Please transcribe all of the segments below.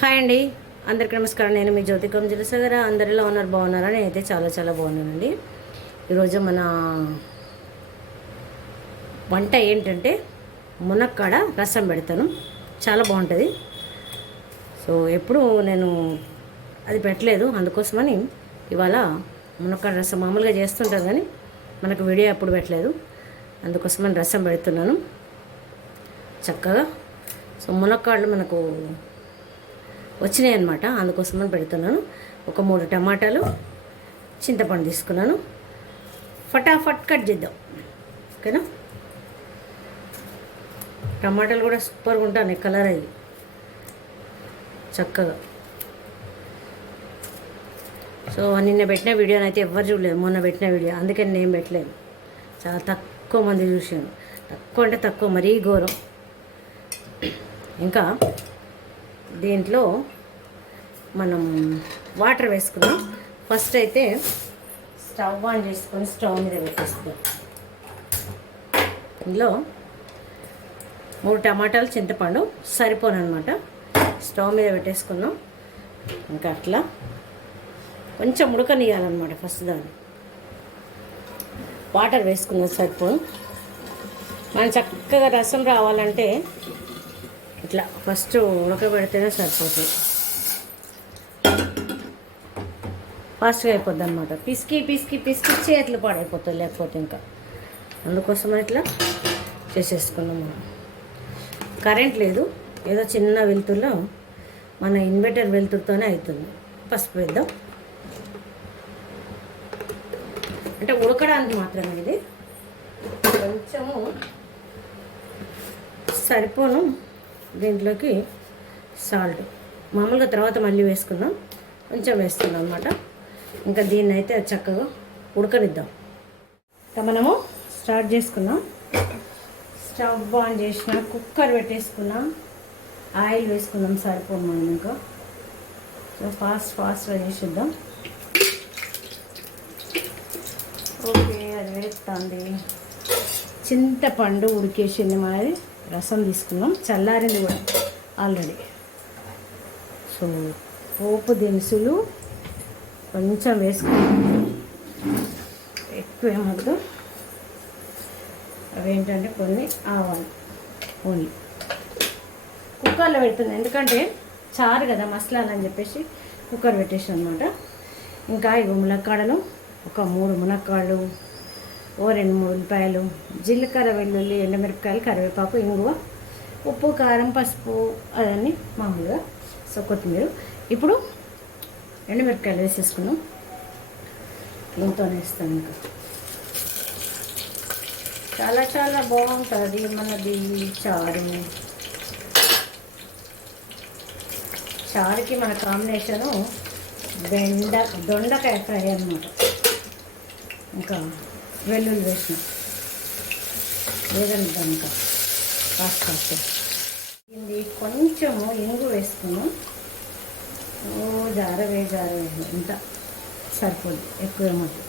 Hi అండి, అందరికీ నమస్కారం. నేను మీ జ్యోతి కంజలసగర. అందరిలో ఉన్నారు, బాగున్నారా? నేనైతే చాలా చాలా బాగున్నానండి. ఈరోజు మన వంట ఏంటంటే మునక్కాడ రసం పెడతాను. చాలా బాగుంటుంది. సో ఎప్పుడు నేను అది పెట్టలేదు, అందుకోసమని ఇవాళ మునక్కాడ రసం మామూలుగా చేస్తుంటాను, కానీ మనకు వీడియో ఎప్పుడు పెట్టలేదు, అందుకోసమని రసం పెడుతున్నాను చక్కగా. సో మునక్కాడలు మనకు వచ్చినాయి అన్నమాట, అందుకోసమని పెడుతున్నాను. ఒక 3 టమాటాలు, చింతపండు తీసుకున్నాను. ఫటాఫట్ కట్ చేద్దాం, ఓకేనా? టమాటాలు కూడా సూపర్గా ఉంటాయి, కలర్ అయ్యి చక్కగా. సో నిన్న పెట్టిన వీడియోని అయితే ఎవ్వరు చూడలేదు, మొన్న పెట్టిన వీడియో, అందుకని నేను పెట్టలేదు. చాలా తక్కువ మంది చూసాను, తక్కువ అంటే తక్కువ, మరీ ఘోరం. ఇంకా దీంట్లో మనం వాటర్ వేసుకున్నాం. ఫస్ట్ అయితే స్టవ్ ఆన్ చేసుకొని స్టవ్ మీద పెట్టేస్తాం. ఇందులో 3 టమాటాలు, చింతపండు సరిపోనమాట. స్టవ్ మీద పెట్టేసుకున్నాం. ఇంకా అట్లా కొంచెం ఉడకనియాలన్నమాట. ఫస్ట్ దాన్ని వాటర్ వేసుకున్నాం సరిపోను. మనం చక్కగా రసం రావాలంటే ఇట్లా ఫస్ట్ ఉడకబెడితేనే సరిపోతుంది, ఫాస్ట్గా అయిపోద్ది అనమాట. పిసికి పిసికి పిసికి చేతులు పాడైపోతుంది లేకపోతే. ఇంకా అందుకోసం ఇట్లా చేసేసుకున్నాం. మనం కరెంట్ లేదు, ఏదో చిన్న వెలుతురులో మన ఇన్వర్టర్ వెలుతురుతోనే అవుతుంది. పసుపు వేద్దాం, అంటే ఉడకడానికి మాత్రమే. ఇది కొంచెము సరిపోను. దీంట్లోకి సాల్ట్ మామూలుగా తర్వాత మళ్ళీ వేసుకుందాం, కొంచెం వేస్తున్నాం అన్నమాట. ఇంకా దీన్ని అయితే చక్కగా ఉడకనిద్దాం. ఇంకా మనము స్టార్ట్ చేసుకున్నాం. స్టవ్ ఆన్ చేసిన, కుక్కర్ పెట్టేసుకున్నాం, ఆయిల్ వేసుకుందాం. సరిపోను మనం ఇంకా. సో ఫాస్ట్గా చేసేద్దాం. ఓకే, అది వేస్తుంది. చింతపండు ఉడికేసింది మాది. రసం తీసుకున్నాం, చల్లారింది కూడా ఆల్రెడీ. సో పోపు దినుసులు కొంచెం వేసుకున్నాం, ఎక్కువ ఏమద్దు. అవేంటంటే కొన్ని ఆవాలు ఓన్లీ. కుక్కర్లో పెడుతుంది, ఎందుకంటే చారు కదా మసాలాలు అని చెప్పేసి కుక్కర్ పెట్టేసి అనమాట. ఇంకా ఇవి మునక్కాడలు, ఒక 3 మునక్కాడలు, ఓ 2-3 ఉల్లిపాయలు, జీలకర్ర, వెల్లుల్లి, ఎండుమిరపకాయలు, కరివేపాకు, ఇంగువ, ఉప్పు, కారం, పసుపు, అవన్నీ మామూలుగా. సో కొత్తిమీర. ఇప్పుడు ఎండుమిరపకాయలు వేసేసుకున్నాం. దీంతో వేస్తాం. ఇంకా చాలా చాలా బాగుంటుంది మనది చారు. చారుకి మన కాంబినేషను దొండకాయ ఫ్రై అన్నమాట. ఇంకా వెల్లుల్లి వేసిన వేదనిద్దాం. ఇంకా కాస్త ఇది కొంచెము ఇంగు వేసుకున్నాం. జారవే ఇంత సరిపోదు, ఎక్కువ ఏమవుతుంది.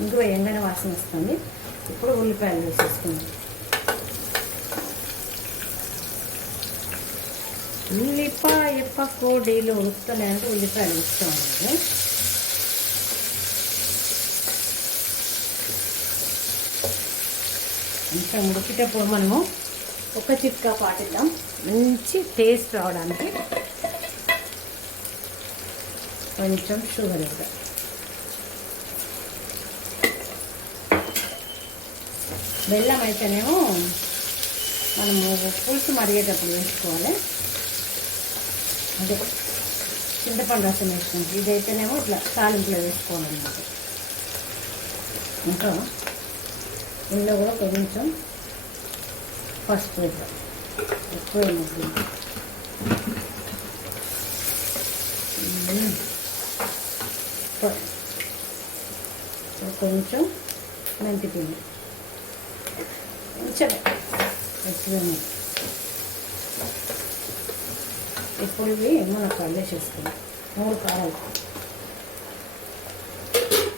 ఇంగు వేయంగానే వాసన వస్తుంది. ఇప్పుడు ఉల్లిపాయలు వేసేసుకున్నాం. ఉల్లిపాయ పకోడీలు ఉడుకుతున్నాయంటే ఉల్లిపాయలు వేసుకోవాలి. ఇంకా ఉడికేటప్పుడు మనము ఒక చిట్కా పాటిద్దాం, మంచి టేస్ట్ రావడానికి. కొంచెం షుగర్ వేద్దాం. బెల్లం అయితేనేమో మనము పులుసు మరిగేటప్పుడు వేసుకోవాలి. అదే చింతపండు రసం వేసుకుంటాం. ఇదైతేనేమో ఇట్లా తాలింపులో వేసుకోవాలన్నమాట. ఇంకా ఇందులో కూడా కొంచెం పసుపు వేద్దాం, ఎక్కువ వేద్దాం. కొంచెం మెంతి పిండి, కొంచెం ఎక్కువ. ఇప్పుడు ఇవి మునక్కాడలు వేసేసుకున్నాం. 3 కారాలు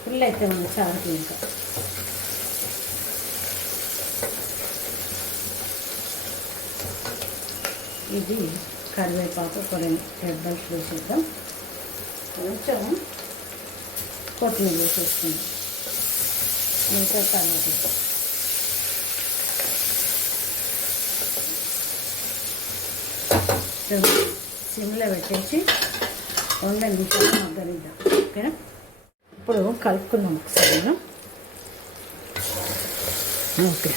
ఫుల్ అయితే ఉంది చారుకి. ఇంకా ఇది కరివేపాకు కొన్ని రెబ్బల్స్ వేసేద్దాం. కొంచెం కొత్తిమీర వేసేసుకుందాం. మిగతా తర్వాత సిమ్లో పెట్టేసి 2 నిమిషాలు మగ్గనిద్దాం. ఓకేనా? ఇప్పుడు కలుపుకుందాం ఒకసారి మనం. ఓకే,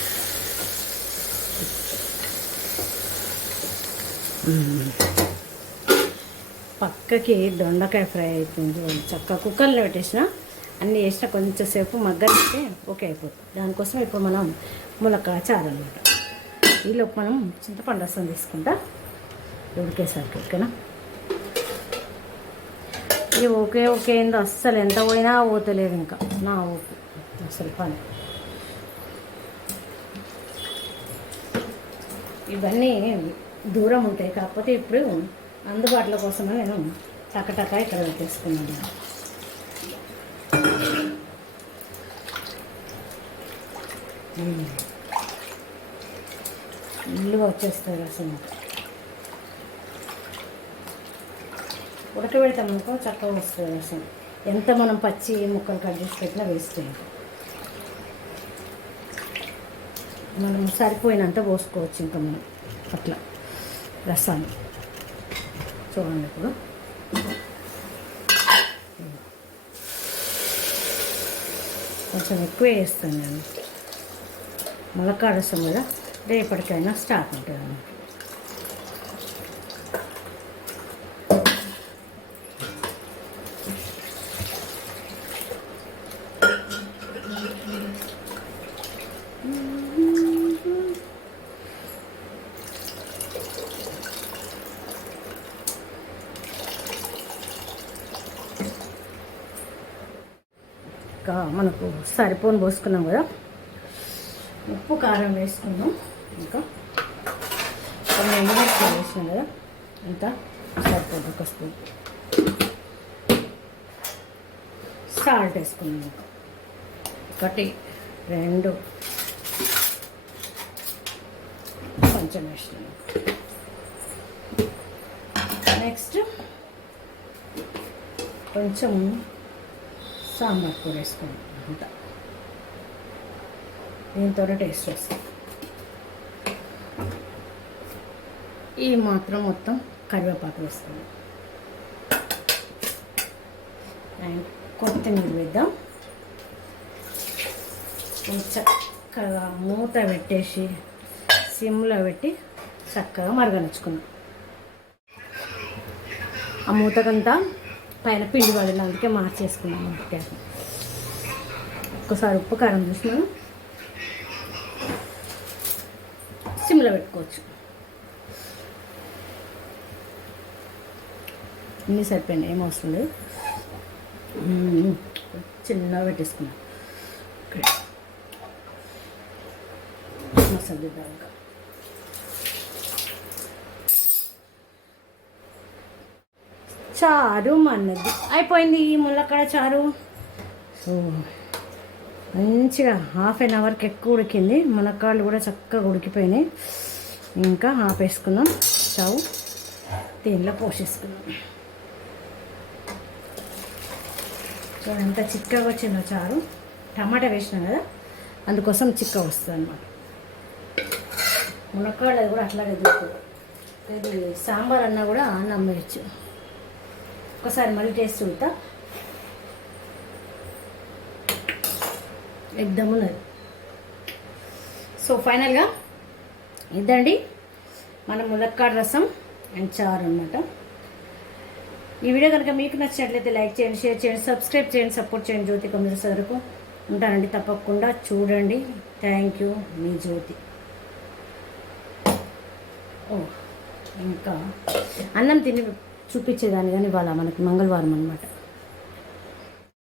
పక్కకి దొండకాయ ఫ్రై అయిపోయింది. చక్కగా కుక్కర్లో పెట్టేసిన అన్నీ వేసిన కొంచెం సేపు మగ్గనిస్తే ఓకే అయిపోతుంది. దానికోసం ఇప్పుడు మనం ములక్కాడ చారు అనమాట. ఈలోపు మనం చింతపండు రసం తీసుకుంటా ఉడికేసరికి. ఓకేనా? ఇది ఓకే ఏందో అస్సలు ఎంత పోయినా పోతలేదు ఇంకా నా ఓకే అసలు పని. ఇవన్నీ దూరం ఉంటాయి, కాకపోతే ఇప్పుడు అందుబాటులో కోసమే నేను టకటక ఇక్కడ పెట్టేసుకున్నాను. ఇల్లుగా వచ్చేస్తుంది రసం. ఉడకబెడతాం అనుకో చక్కగా వస్తుంది రసం. ఎంత మనం పచ్చి ముక్కలు కట్ చేసి పెట్టినా వేస్ట్ అయ్యింది. మనం సరిపోయినంత పోసుకోవచ్చు ఇంకా మనం అట్లా రసాన్ని. చూడండి, ఇప్పుడు కొంచెం ఎక్కువ వేస్తాను నేను. ములక్కాడ రసం కదా రేపటికైనా స్టాక్ ఉంటుంది అన్నమాట. ఇంకా మనకు సరిపోని పోసుకున్నాం కదా, ఉప్పు కారం వేసుకుందాం. ఇంకా కొన్ని ఎండుమిరపకాయలు వేసినాం కదా, ఇంకా సరిపోదు. 1 స్పూన్ సాల్ట్ వేసుకున్నాం. 1 2 కొంచెం వేసినాం. నెక్స్ట్ కొంచెం సాంబార్ కూర వేసుకున్నాం అంతా. దీంతో టేస్ట్ వస్తుంది. ఈ మాత్రం మొత్తం కరివేపాకు వేసుకున్నాం అండ్ కొత్తిమీర వేద్దాం. చక్కగా మూత పెట్టేసి సిమ్లో పెట్టి చక్కగా మరగనిచ్చుకున్నాం. ఆ మూతకంతా పైన పిండి పడిన అందుకే మార్చేసుకున్నాం. అందుకే ఒక్కసారి ఉప్పు కారం చూసినాను. సిమ్లో పెట్టుకోవచ్చు. ఇన్ని సరిపోయినాయి, ఏం అవసరం లేదు. చిన్నగా పెట్టేసుకున్నాం. మసాలా దిద్దాం. ఇంకా చారు మనది అయిపోయింది. ఈ ములక్కాడ చారు సో మంచిగా 1/2 అవర్కి ఎక్కువ ఉడికింది. ములక్కాడలు కూడా చక్కగా ఉడికిపోయినాయి. ఇంకా ఆపేసుకుందాం స్టవ్. దీనిలో పోసేసుకుందాం. చూడండి ఎంత చిక్కగా వచ్చిందో చారు. టమాటా వేసినాం కదా, అందుకోసం చిక్కగా వస్తుంది అన్నమాట. మునక్కాడలు కూడా అట్లాగే దొరుకుతుంది. ఇది సాంబార్ అన్నా కూడా నమ్మేయచ్చు. ఒకసారి మళ్ళీ టేస్ట్ చూద్దా. ఎగ్దమ్ ఉన్నది. సో ఫైనల్గా ఇదండి మన ములక్కాడ రసం అండ్ చారు అన్నమాట. ఈ వీడియో కనుక మీకు నచ్చినట్లయితే లైక్ చేయండి, షేర్ చేయండి, సబ్స్క్రైబ్ చేయండి, సపోర్ట్ చేయండి. జ్యోతి కొందరు సరుకు ఉంటానండి, తప్పకుండా చూడండి. థ్యాంక్ యూ, మీ జ్యోతి. ఓ ఇంకా అన్నం తిని చూపించేదాన్ని కానీ ఇవాళ మనకి మంగళవారం అన్నమాట.